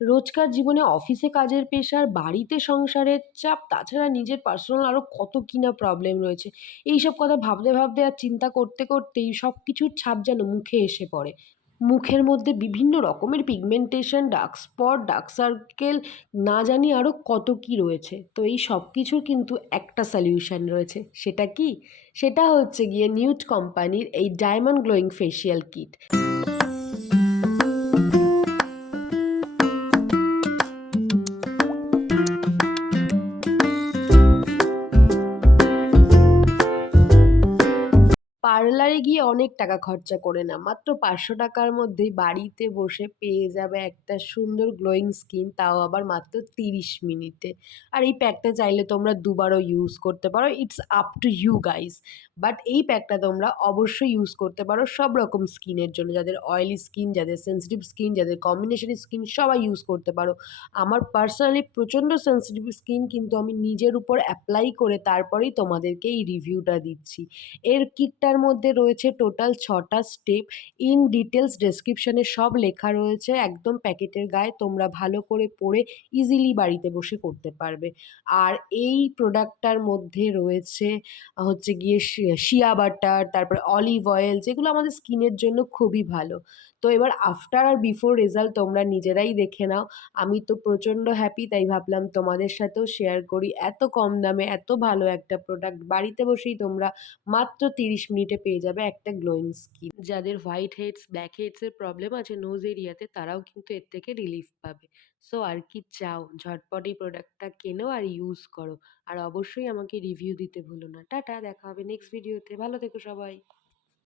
রোজকার জীবনে অফিসে কাজের প্রেশার, বাড়িতে সংসারের চাপ, তাছাড়া নিজের পার্সোনাল আরও কত কি না প্রবলেম রয়েছে। এইসব কথা ভাবতে, ভাবতে আর চিন্তা করতে, করতেই সবকিছুর ছাপ যেন মুখে এসে পড়ে। মুখের মধ্যে বিভিন্ন রকমের pigmentation, dark spot, dark circle, না জানি আরও কত কি রয়েছে। তো এই সবকিছুর কিন্তু একটা সলিউশন রয়েছে। সেটা কি? সেটা হচ্ছে গিয়ে নিউড কোম্পানির এই ডায়মন্ড গ্লোয়িং ফেসিয়াল কিট। পার্লারে গিয়ে অনেক টাকা খরচা করে না। মাত্র ৳৫০০ র মধ্যেই বাড়িতে বসে পেয়ে যাবে একটা সুন্দর গ্লোয়িং স্কিন, তাও আবার মাত্র ৩০ মিনিটে। আর এই প্যাকটা চাইলে তোমরা দুবারও ইউজ করতে পারো। It's up to you guys. But এই প্যাকটা তোমরা অবশ্যই ইউজ করতে পারো সব রকম স্কিনের জন্য। যাদের অয়েলি স্কিন, যাদের সেনসিটিভ স্কিন, যাদের কম্বিনেশন স্কিন সবাই ইউজ করতে পারো। আমার পার্সোনালি প্রচণ্ড সেনসিটিভ স্কিন, কিন্তু আমি নিজের উপর অ্যাপ্লাই করে তারপরেই তোমাদেরকে এই রিভিউটা দিচ্ছি। এর কিটটার মধ্যে রয়েছে টোটাল ৬টা স্টেপ। ইন ডিটেলস ডেসক্রিপশনে সব লেখা রয়েছে একদম প্যাকেটের গায়ে। তোমরা ভালো করে পড়ে ইজিলি বাড়িতে বসে করতে পারবে। আর এই প্রোডাক্টটার মধ্যে রয়েছে হচ্ছে গিয়ে শিয়া বাটার, তারপরে অলিভ অয়েল, যেগুলো আমাদের স্কিনের জন্য খুবই ভালো। তো এবার আফটার আর বিফোর রেজাল্ট তোমরা নিজেরাই দেখে নাও। আমি তো প্রচণ্ড হ্যাপি, তাই ভাবলাম তোমাদের সাথেও শেয়ার করি। এত কম দামে এত ভালো একটা প্রোডাক্ট বাড়িতে বসেই তোমরা মাত্র ৩০ মিনিটে পেয়ে যাবে একটা গ্লোয়িং স্কিন। যাদের হোয়াইট হেডস, ব্ল্যাক হেডস এর প্রবলেম আছে নোজ এরিয়াতে, তারাও কিন্তু এর থেকে রিলিফ পাবে। সো আর কি চাও? ঝটপট এই প্রোডাক্টটা কেনো আর ইউজ করো। আর অবশ্যই আমাকে রিভিউ দিতে ভুলো না। টাটা, দেখা হবে নেক্সট ভিডিওতে। ভালো থেকো সবাই।